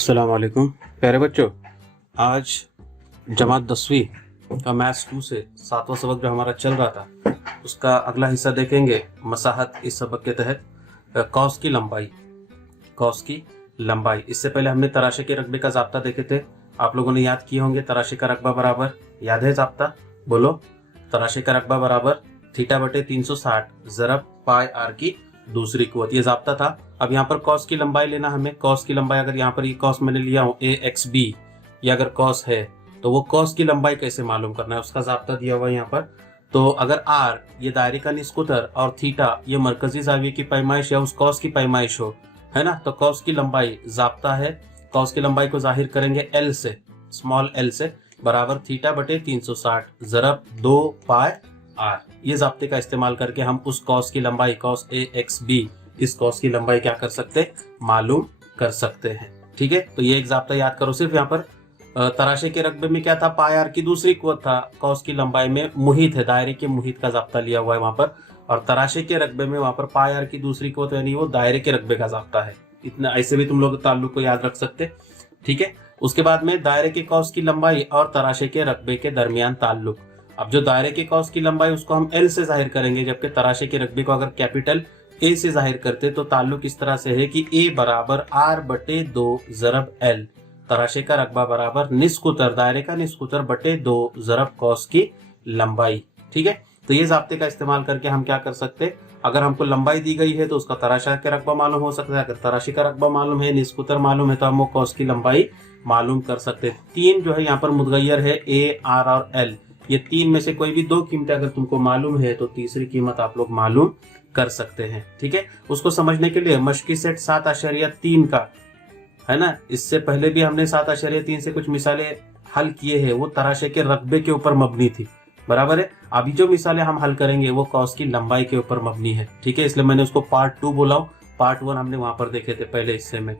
अस्सलाम वालेकुम प्यारे बच्चों। आज जमात 10वीं का मैथ्स 2 से 7वां सबक जो हमारा चल रहा था उसका अगला हिस्सा देखेंगे। मसाहत इस सबक के तहत कौस की लंबाई। इससे पहले हमने तराशे के रकबे का ज़ाब्ता देखे थे, आप लोगों ने याद किए होंगे। तराशे का रकबा बराबर, याद है ज़ाब्ता? बोलो। तराशे का रकबा बराबर थीटा बटे 360 ज़रब पाई आर की दूसरी कुवत, ये ज़ाब्ता था। अब यहाँ पर कॉस की लंबाई लेना हमें। कॉस की लंबाई, अगर यहाँ पर ये कॉस मैंने लिया हूँ ए एक्स बी, ये अगर कॉस है तो वो कॉस की लंबाई कैसे मालूम करना है उसका ज़ाब्ता दिया हुआ है यहाँ पर। तो अगर आर ये दायरे का निस्कुतर और थीटा ये मरकजी ज़ाविये की पैमाइश या उस कॉस की पैमाइश हो, है ना, तो कॉस की लंबाई ज़ाब्ता है। कॉस की लंबाई को जाहिर करेंगे एल से, स्मॉल एल से, बराबर थीटा बटे 360 ज़रब 2 पाई आर। ये ज़ाब्ते का इस्तेमाल करके हम उस कॉस की लंबाई, कॉस ए एक्स बी, इस कॉस की लंबाई क्या कर सकते, मालूम कर सकते हैं। ठीक है, तो ये एक ज़ाब्ता याद करो। सिर्फ यहाँ पर तराशे के रकबे में क्या था, पाई आर की दूसरी कुवत था। कॉस की लंबाई में मुहित है, दायरे के मुहित का ज़ाब्ता लिया हुआ है वहां पर। और तराशे के रकबे में वहां पर पाई आर की दूसरी कुवत यानी वो दायरे के रकबे का ज़ाब्ता है। इतना ऐसे भी तुम लोग ताल्लुक को याद रख सकते। ठीक है, उसके बाद में दायरे के कॉस की लंबाई और तराशे के रकबे के दरमियान ताल्लुक। अब जो दायरे के कॉस की लंबाई उसको हम एल से जाहिर करेंगे, जबकि तराशे के रकबे को अगर कैपिटल ए से जाहिर करते तो ताल्लुक इस तरह से है कि ए बराबर आर बटे 2 ज़रब एल। तराशे का रकबा बराबर निस्कुतर, दायरे का निस्कुतर बटे 2 ज़रब कॉस की लंबाई। ठीक है, तो ये ज़ाब्ते का इस्तेमाल करके हम क्या कर सकते, अगर हमको लंबाई दी गई है तो उसका तराशा का रकबा मालूम हो सकता है। अगर तराशे का रकबा मालूम है, निस्कुतर मालूम है, तो हम वो कॉस की लंबाई मालूम कर सकते हैं। तीन जो है यहाँ पर मुतगय्यर है, ए आर और एल। ये तीन में से कोई भी दो कीमतें अगर तुमको मालूम है तो तीसरी कीमत आप लोग मालूम कर सकते हैं। ठीक है, उसको समझने के लिए मश्की सेट 7.3 का है ना, इससे पहले भी हमने 7.3 से कुछ मिसालें हल किए हैं, वो तराशे के रकबे के ऊपर मबनी थी, बराबर है। अभी जो मिसालें हम हल करेंगे वो कॉस की लंबाई के ऊपर मबनी है। ठीक है, इसलिए मैंने उसको पार्ट 2 बोला हूं। पार्ट 1 हमने वहां पर देखे थे पहले हिस्से में।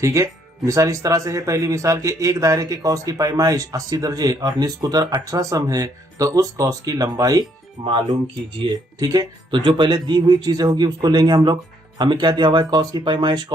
ठीक है, मिसाल इस तरह से है। पहली मिसाल के एक दायरे के कॉस की पैमाइश 80 दर्जे और निस्कुतर 18 सम है, तो उस कॉस की लंबाई मालूम कीजिए। ठीक है, तो जो पहले दी हुई चीजें होगी उसको लेंगे हम लोग। हमें क्या दिया हुआ है, कॉस की पैमाइश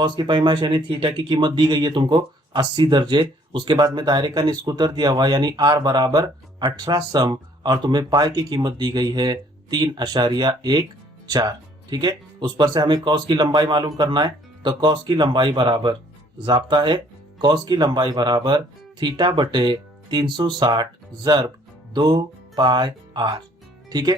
यानी थीटा की कीमत दी गई है तुमको 80 दर्जे। उसके बाद में दायरे का निस्कुतर दिया हुआ है यानी आर बराबर 18 सम, और तुम्हें पाई की कीमत दी गई है 3.14। ठीक है, उस पर से हमें कॉस की लंबाई मालूम करना है। तो कॉस की लंबाई बराबर, ज़ाब्ता है कॉस की लंबाई बराबर थीटा बटे 360 ज़रब 2 पाई आर। ठीक है,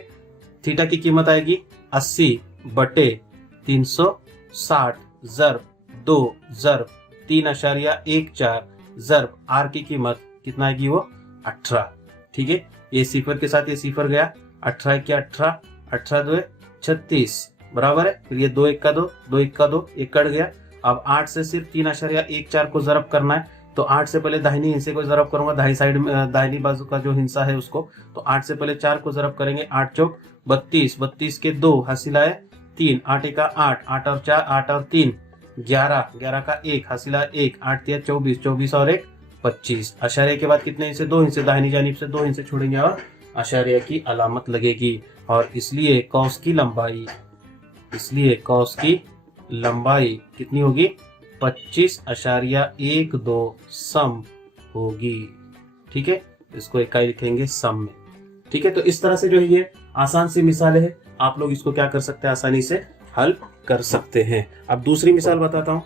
थीटा की कीमत आएगी 80 बटे 360 ज़रब 2 ज़रब 3.14 ज़रब आर की कीमत कितना आएगी, वो 18। ठीक है, ये सिफर के साथ ये सिफर गया, 18 क्या 18, 18 2 36 बराबर है। फिर ये 2 1 का 2, 2 1 का 2, ये कट गया। अब 8 से सिर्फ 3.14 को ज़रब करना है, तो 8 से पहले दाहिनी हिस्से को ज़रब करूंगा, दाहिनी साइड में दाहिनी बाजू का जो हिस्सा है उसको। तो 8 से पहले 4 को ज़रब करेंगे, 8 चौक 32, 32 के 2 हासिल आए 3, 8 का 8, 8 और 4 8 और 3 11, 11 का 1 हासिल आए 1, 8 3 24, 24 और 1 25। अशारिया के बाद कितने हिस्से, 2 हिस्से, दाहिनी जानिब से 2 हिस्से छोड़ेंगे और अशारिया की अलामत लगेगी। और इसलिए कॉस की लंबाई कितनी होगी, 25.12 सम होगी। ठीक है, इसको इकाई लिखेंगे सम में। ठीक है, तो इस तरह से जो है ये आसान सी मिसालें हैं, आप लोग इसको क्या कर सकते हैं, आसानी से हल कर सकते हैं। अब दूसरी मिसाल बताता हूँ।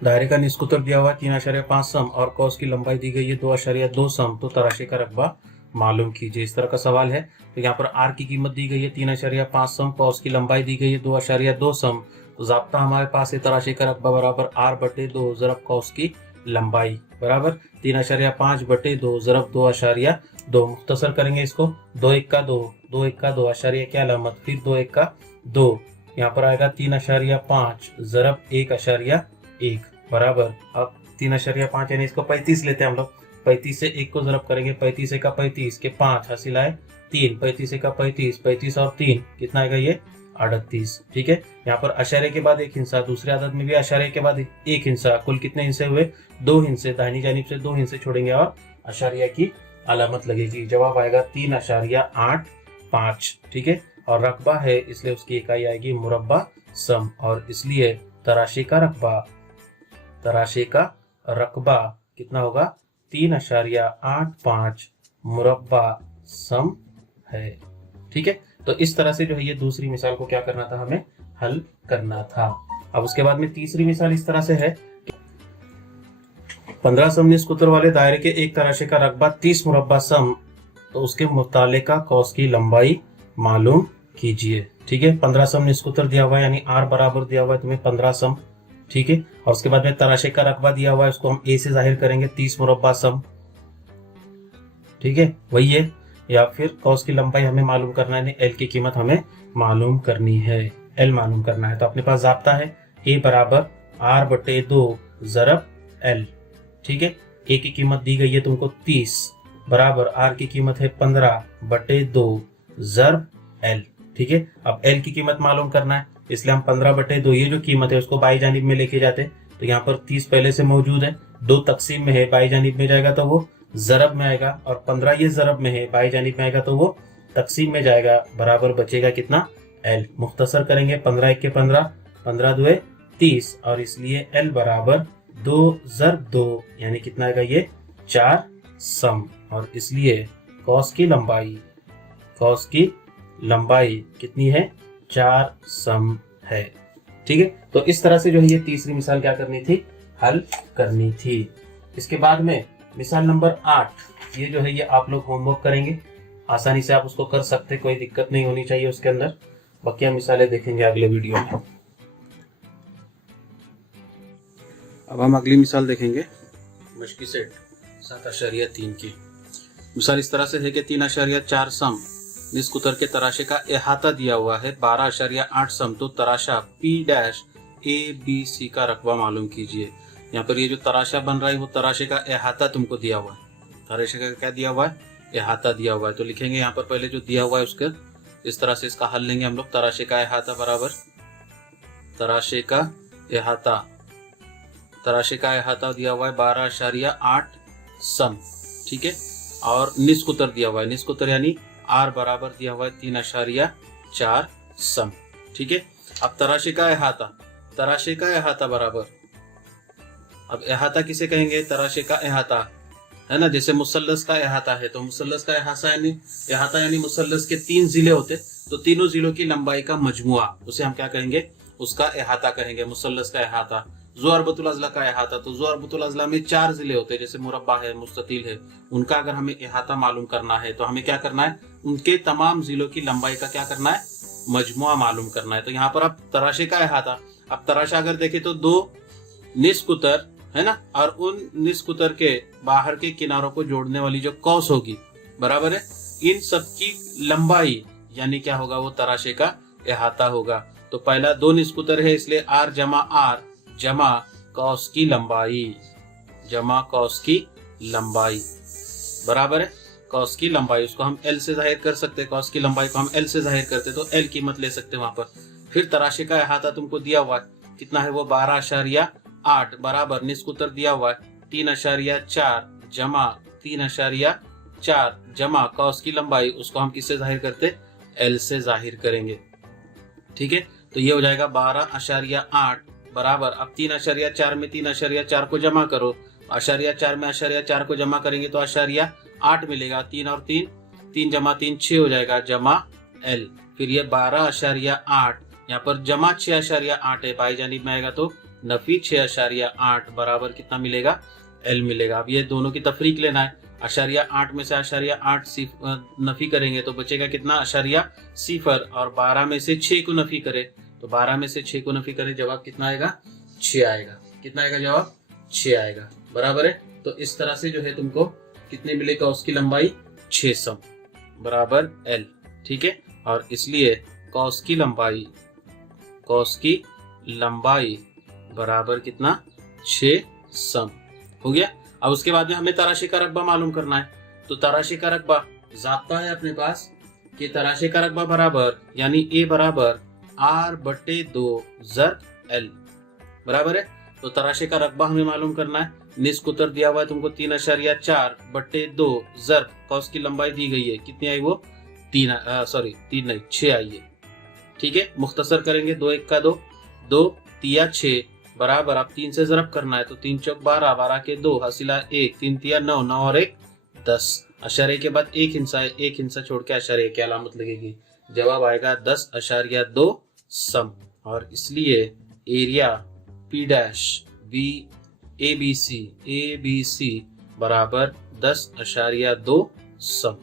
दायरे का निस्कुतर दिया हुआ 3.5 सम और कॉस की लंबाई दी गई है 2.2 सम, तो तराशे का रकबा मालूम कीजिए। इस तरह का सवाल है। तो यहाँ पर आर की कीमत दी गई है 3.5 सम, कॉस की लंबाई दी गई है 2.2 सम। तो ज़ाब्ता हमारे पास है तराशे का रकबा बराबर आर बटे 2 ज़रब कॉस की लंबाई बराबर 3.5 बटे 2 ज़रब 2.2। मुख्तसर करेंगे इसको, 2 1 का 2, 2 1 का 2 अशारिया की अलामत, फिर 2 1 का 2, यहाँ पर आएगा 3.5 ज़रब 1.1 बराबर। अब 3.5 यानी इसको 35 लेते हैं हम लोग। 35 से 1 को ज़रब करेंगे, 35 का 35 के 5 हासिल आए 3, 35 का 35, 35 और 3 कितना आएगा, ये 38। ठीक है, यहाँ पर अशारे के बाद एक हिस्सा, दूसरे आदत में भी अशारे के बाद एक हिस्सा, कुल कितने हिस्से हुए, 2 हिस्से, दाहिनी जानिब से 2 हिस्से छोड़ेंगे और अशारिया की अलामत लगेगी। जवाब आएगा 3.85। ठीक है, और रकबा है इसलिए उसकी इकाई आएगी मुरब्बा सम, और इसलिए तराशे का रकबा कितना होगा 3.85 मुरब्बा सम है। ठीक है, तो इस तरह से जो है ये दूसरी मिसाल को क्या करना था, हमें हल करना था। अब उसके बाद में तीसरी मिसाल इस तरह से है, 15 सम निस्फ कुतर वाले दायरे के एक तराशे का रकबा 30 मुरब्बा सम, तो उसके मुतालिका कौस की लंबाई मालूम कीजिए। ठीक है, 15 सम निस्फ कुतर दिया हुआ है, यानी आर बराबर दिया हुआ है तुम्हें 15 सम। ठीक है, और उसके बाद में तराशे का रकबा दिया हुआ है, उसको हम ए से जाहिर करेंगे 30 मुरब्बा सम। ठीक है, वही है। या फिर कौस की लंबाई हमें मालूम करना है, एल की कीमत हमें मालूम करनी है, एल मालूम करना है। तो अपने पास जाब्ता है ए बराबर आर बटे 2 जरब एल। ठीक है, ए की कीमत दी गई है तुमको 30 बराबर आर की कीमत है 15 बटे 2 जरब एल। ठीक है, अब एल की कीमत मालूम करना है, इसलिए हम 15 बटे 2 ये जो कीमत है उसको बाई जानिब में लेके जाते। तो यहाँ पर 30 पहले से मौजूद है, 2 तकसीम में है, बाई जानिब में जाएगा तो वो जरब में आएगा, और 15 ये जरब में है, बाई जानिब में आएगा तो वो तकसीम में जाएगा, बराबर बचेगा कितना एल। मुख्तसर करेंगे 15 1 के 15, 15 2 30, और इसलिए एल बराबर 2 जरब 2 यानी कितना आएगा ये 4 सम, और इसलिए कौस की लंबाई कितनी है 4 सम है। ठीक है, तो इस तरह से जो है ये तीसरी मिसाल क्या करनी थी, हल करनी थी। इसके बाद में मिसाल नंबर 8, ये जो है ये आप लोग होमवर्क करेंगे, आसानी से आप उसको कर सकते, कोई दिक्कत नहीं होनी चाहिए उसके अंदर। बाकी मिसालें देखेंगे अगले वीडियो में। अब हम अगली मिसाल देखेंगे मशकी सेट 7.3 की। मिसाल इस तरह से है कि 3.4 सम निस्फ कुतर के तराशे का अहाता दिया हुआ है 12.8 सम, तो तराशा P-ABC का रकबा मालूम कीजिए। यहाँ पर ये जो तराशा बन रहा है वो तराशे का अहाता तुमको दिया हुआ है, तराशे का क्या दिया हुआ है, अहाता दिया हुआ है। तो लिखेंगे यहाँ पर पहले जो दिया हुआ है उसके इस तरह से इसका हल लेंगे हम लोग। तराशे का अहाता बराबर तराशे का अहाता दिया हुआ है 12.8 सम। ठीक है, और निस्फ कुतर दिया हुआ है, निस्फ कुतर यानी आर बराबर दिया हुआ है 3.4 सम। ठीक है, अब तराशे का अहाता बराबर, अब अहाता किसे कहेंगे, तराशे का अहाता है ना, जैसे मुसल्लस का अहाता है, तो मुसल्लस का अहाता यानी मुसल्लस के 3 जिले होते, तो तीनों जिलों की लंबाई का मजमुआ, उसे हम क्या कहेंगे, उसका अहाता कहेंगे, मुसल्लस का अहाता। ज़ुअरबतुल अज़ला का अहाता, तो ज़ुअरबतुल अज़ला में 4 जिले होते हैं, जैसे मुरब्बा है, मुस्ततील है, उनका अगर हमें अहाता मालूम करना है तो हमें क्या करना है, उनके तमाम जिलों की लंबाई का क्या करना है, मजमुआ मालूम करना है। तो यहाँ पर अब तराशे का अहाता, अब तराशा अगर देखे तो 2 निस्फ कुतर है ना, और उन निस्फ कुतर के बाहर के किनारों को जोड़ने वाली जो कौस होगी बराबर है, इन सब की लंबाई यानी क्या होगा, वो तराशे का अहाता होगा। तो पहला 2 निस्फ कुतर है, इसलिए आर जमा कौस की लंबाई बराबर है कौस की लंबाई, उसको हम एल से जाहिर कर सकते हैं, कौस की लंबाई को हम एल से जाहिर करते तो एल कीमत ले सकते हैं वहां पर। फिर तराशे का अहाता तुमको दिया हुआ है, कितना है वो 12.8 बराबर निस्फ कुतर दिया हुआ है 3.4 जमा 3.4 जमा कौस की लंबाई, उसको हम किससे जाहिर करते, एल से जाहिर करेंगे। ठीक है, तो ये हो जाएगा 12.8 बराबर, अब 3.4 में 3.4 को जमा करो, 0.4 में 0.4 को जमा करेंगे तो 0.8 मिलेगा, 3 और 3 जमा 3 6 हो जाएगा, जमा एल। फिर ये 12.8 यहाँ पर जमा 6.8 है, बाई जानिब में आएगा तो नफी 6.8 बराबर कितना मिलेगा, एल मिलेगा। अब ये दोनों की तफरीक लेना है, 0.8 में से 0.8 नफी करेंगे तो बचेगा कितना 0.0, और 12 में से 6 को नफी करे तो 12 में से 6 को नफी करें, जवाब कितना आएगा, 6 आएगा। कितना आएगा जवाब, 6 आएगा, बराबर है। तो इस तरह से जो है तुमको कितने मिलेगा, उसकी लंबाई 6 सम बराबर एल। ठीक है, और इसलिए कौस की लंबाई बराबर कितना, 6 सम हो गया। अब उसके बाद में हमें तराशे का रकबा मालूम करना है, तो तराशे का रकबा जाब्ता है अपने पास कि तराशे का रकबा बराबर यानी ए बराबर आर बटे 2 जरब एल बराबर है। तो तराशे का रकबा हमें मालूम करना है, निस्फ कुतर दिया हुआ है तुमको 3.4 बटे 2 जरब कौस की लंबाई दी गई है, कितनी आई वो 3 नहीं 6 आई है। ठीक है, मुख्तसर करेंगे 2 1 का 2 3 6 बराबर, आप 3 से जरब करना है तो 3 चौक 12, 12 के 2, हासिला 1, 3 तिया 9, 9 और 1 10। अशारे के बाद एक हिस्सा है, एक हिस्सा छोड़ के अशारे की अलामत लगेगी। जवाब आएगा 10.2 सम। और इसलिए area P dash B A B C बराबर 10.2 सम।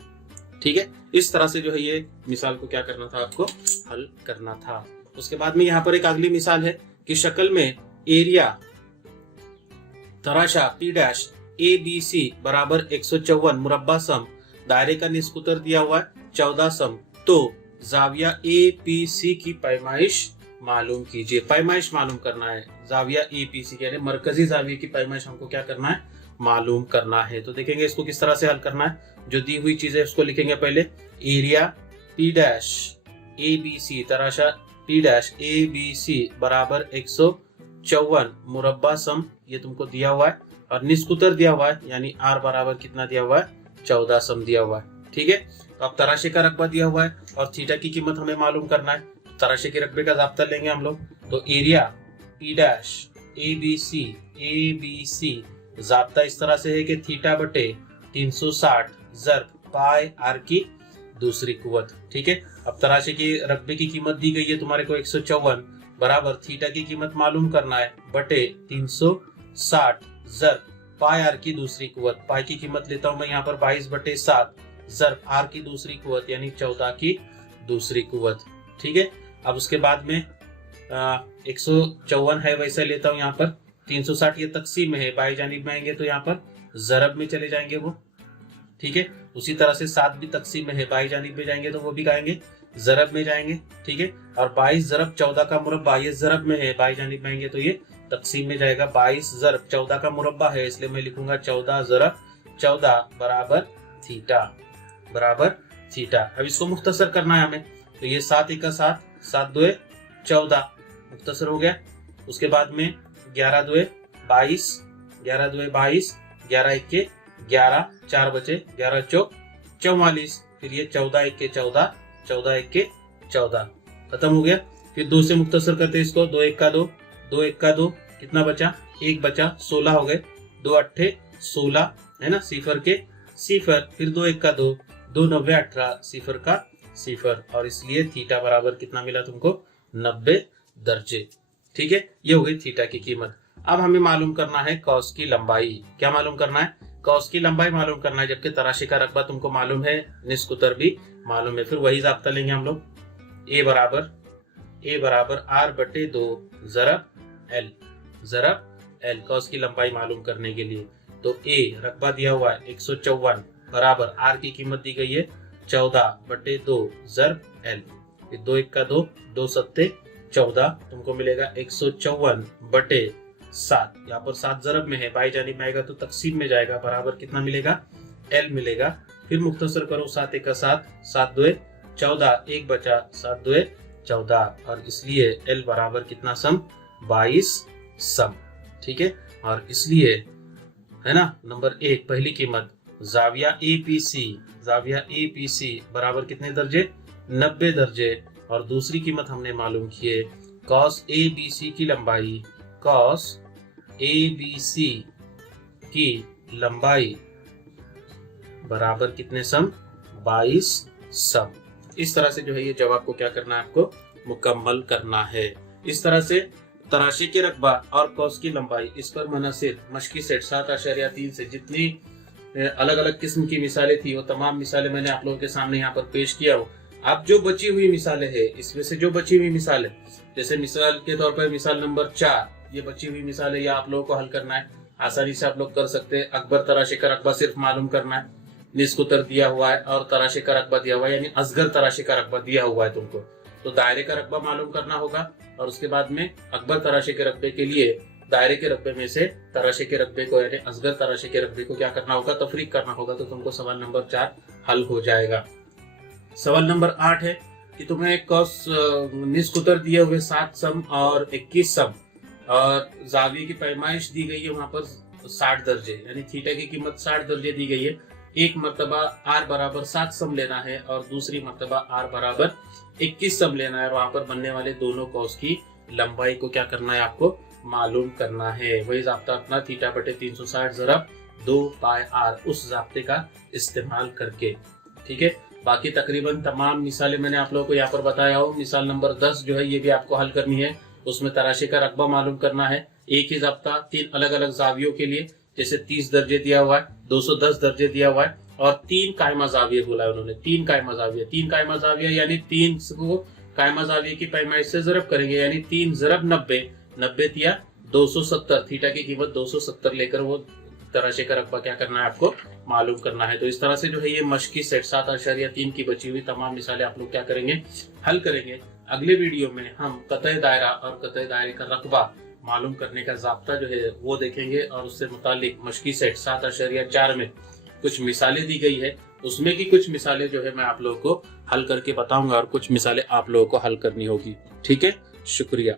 ठीक है, इस तरह से जो है ये मिसाल को क्या करना था, आपको हल करना था। उसके बाद में यहाँ पर एक अगली मिसाल है कि शक्ल में एरिया तराशा P dash A B C बराबर 154 मुरब्बा सम, दायरे का निस्फ उत्तर दिया हुआ है 14 सम, तो जाविया ए पी सी की पैमाइश मालूम कीजिए। पैमाइश मालूम करना है, जाविया ए पी सी यानी मरकजी जाविये की पैमाइश हमको क्या करना है, मालूम करना है। तो देखेंगे इसको किस तरह से हल करना है। जो दी हुई चीज है उसको लिखेंगे पहले, area P dash A B C तराशा P dash A B C बराबर 154 मुरब्बा सम, ये तुमको दिया हुआ है, और निस्फ उत्तर दिया हुआ है यानी R बराबर कितना दिया हुआ है, 14 सम दिया हुआ है। ठीक है, तो अब तराशे का रकबा दिया हुआ है और थीटा की कीमत हमें मालूम करना है। तराशे के रकबे का जाब्ता लेंगे हम लोग। तो area P dash A B C जाब्ता इस तरह से है कि थीटा बटे 360 ज़र्ब पाई आर की दूसरी कुवत। ठीक है, अब तराशे के रकबे की कीमत दी गई है तुम्हारे को 154 बराबर थीटा की कीमत मालूम करना है बटे 360 ज़र्ब पाई आर की दूसरी कुवत। पाई की कीमत लेता हूं मैं यहाँ पर 22/7 ज़र्ब आर की दूसरी कुवत यानी 14 की दूसरी कुवत। ठीक है, अब उसके बाद में 154 है वैसे लेता हूँ यहाँ पर, 360 ये तकसीम में है, बाई जानिब में आएंगे तो यहाँ पर ज़रब में चले जाएंगे वो। ठीक है, उसी तरह से 7 भी तकसीम में है, बाई जानिब में जाएंगे तो वो भी कहेंगे ज़रब में जाएंगे। ठीक है, और 22 ज़रब 14 का मुरब्बा ये ज़रब में है, बाई जानिब में आएंगे तो ये तकसीम में जाएगा। 22 ज़रब 14 का मुरब्बा है इसलिए मैं लिखूंगा 14 ज़रब 14 बराबर थीटा। अब इसको मुख्तसर करना है हमें, तो ये 7 1 का 7, 7 2 14 मुख्तसर हो गया। उसके बाद में 11 2 22, 11 2 22, 11 1 के 11, 4 बचे, 11 चौक 44, फिर ये 14 1 के 14, 14 1 के 14 खत्म हो गया। फिर 2 से मुख्तसर करते इसको, 2 1 का 2, 2 1 का 2 कितना बचा, 1 बचा, 16 हो गए, 2 8 16 है ना, सिफर के सिफर, फिर 2 1 का 2, 2 9 18, सिफर का सिफर, और इसलिए थीटा बराबर कितना मिला तुमको, 90 दर्जे। ठीक है, ये हो गई थीटा की कीमत। अब हमें मालूम करना है कॉस की लंबाई। क्या मालूम करना है, कॉस की लंबाई मालूम करना है, जबकि तराशे का रकबा तुमको मालूम है, निस्फ उत्तर भी मालूम है। फिर वही जाब्ता लेंगे हम लोग, ए बराबर R/2 ज़रब L कॉस की लंबाई मालूम करने के लिए। तो ए रकबा दिया हुआ है 154 बराबर R की कीमत दी गई है 14/2 ज़रब L, 2 1 का 2, 2 7 14, तुमको मिलेगा 154/7। यहाँ पर 7 ज़रब में है, बाई जानिब में आएगा तो तकसीम में जाएगा, बराबर कितना मिलेगा, L मिलेगा। फिर मुख्तसर करो, 7 1 का 7, 7 2 14, 1 बचा, 7 2 14, और इसलिए L बराबर कितना सम, 22 सम। ठीक है, और इसलिए है ना, नंबर 1 पहली कीमत जाविया APC बराबर कितने दर्जे, 90 दर्जे, और दूसरी कीमत हमने मालूम की है कॉस ABC की लंबाई, कॉस ABC की लंबाई बराबर कितने सम, 22 सम। इस तरह से जो है ये जवाब को क्या करना है, आपको मुकम्मल करना है। इस तरह से तराशे के रकबा और कॉस की लंबाई, इस पर मुनहसिर मशकी सेट 7.3 से जितनी अलग अलग किस्म की मिसालें थी वो तमाम मिसालें मैंने आप लोगों के सामने यहाँ पर पेश किया हूँ। अब जो बची हुई मिसालें हैं, इसमें से जो बची हुई मिसालें, जैसे मिसाल के तौर पर मिसाल नंबर 4, ये बची हुई मिसालें या आप लोगों को हल करना है, आसानी से आप लोग कर सकते हैं। अकबर तराशे का रकबा सिर्फ मालूम करना है, निस्फ उत्तर दिया हुआ है और तराशे का रकबा दिया हुआ है, यानी असगर तराशे का रकबा दिया हुआ है तुमको, तो दायरे का रकबा मालूम करना होगा। और उसके बाद में अकबर तराशे के रकबे के लिए दायरे के रकबे में से तराशे के रकबे को यानी असगर तराशे के रकबे को क्या करना होगा, तफरीक करना होगा, तो तुमको सवाल नंबर 4 हल हो जाएगा। सवाल नंबर 8 है कि तुम्हें कॉस निस्फ उत्तर दिए हुए 7 सम और 21 सम और जाविये की पैमाइश दी गई है वहां पर 60 दर्जे, यानी थीटा की कीमत 60 दर्जे दी गई है। एक मर्तबा R बराबर 7 सम लेना है और दूसरी मर्तबा R बराबर 21 सम लेना है, और वहां पर बनने वाले दोनों कॉस की लंबाई को क्या करना है, आपको मालूम करना है। वही जाब्ता अपना थीटा बटे 360 ज़रब 2 पाई आर, उस जाब्ते का इस्तेमाल करके। ठीक है, बाकी तकरीबन तमाम मिसालें मैंने आप लोगों को यहाँ पर बताया हो। मिसाल नंबर 10 जो है ये भी आपको हल करनी है। उसमें तराशे का रकबा मालूम करना है। एक ही जाब्ता 3 अलग अलग जावियों के लिए, जैसे 30 दर्जे दिया हुआ है, 210 दर्जे दिया हुआ है और 3 कायमा जाविये बोला है उन्होंने। 3 कायमा जाविया, 3 कायमा जाविया यानी 3 को कायमा जाविये की पैमाइश से ज़रब करेंगे, यानी 3 ज़रब 90, 90 दिया 270, थीटा की कीमत 270 लेकर वो तराशे का रकबा क्या करना है आपको मालूम करना है। तो इस तरह से जो है ये मश्की सेट 7.3 की बची हुई तमाम मिसालें आप लोग क्या करेंगे, हल करेंगे। अगले वीडियो में हम कतई दायरा और कतई दायरे का रकबा मालूम करने का जाब्ता जो है वो देखेंगे और उससे मुतालिक मश्की सेट 7.4 में कुछ मिसालें दी गई है, उसमें की कुछ मिसालें जो है मैं आप लोगों को हल करके बताऊंगा और कुछ मिसालें आप लोगों को हल करनी होगी। ठीक है, शुक्रिया।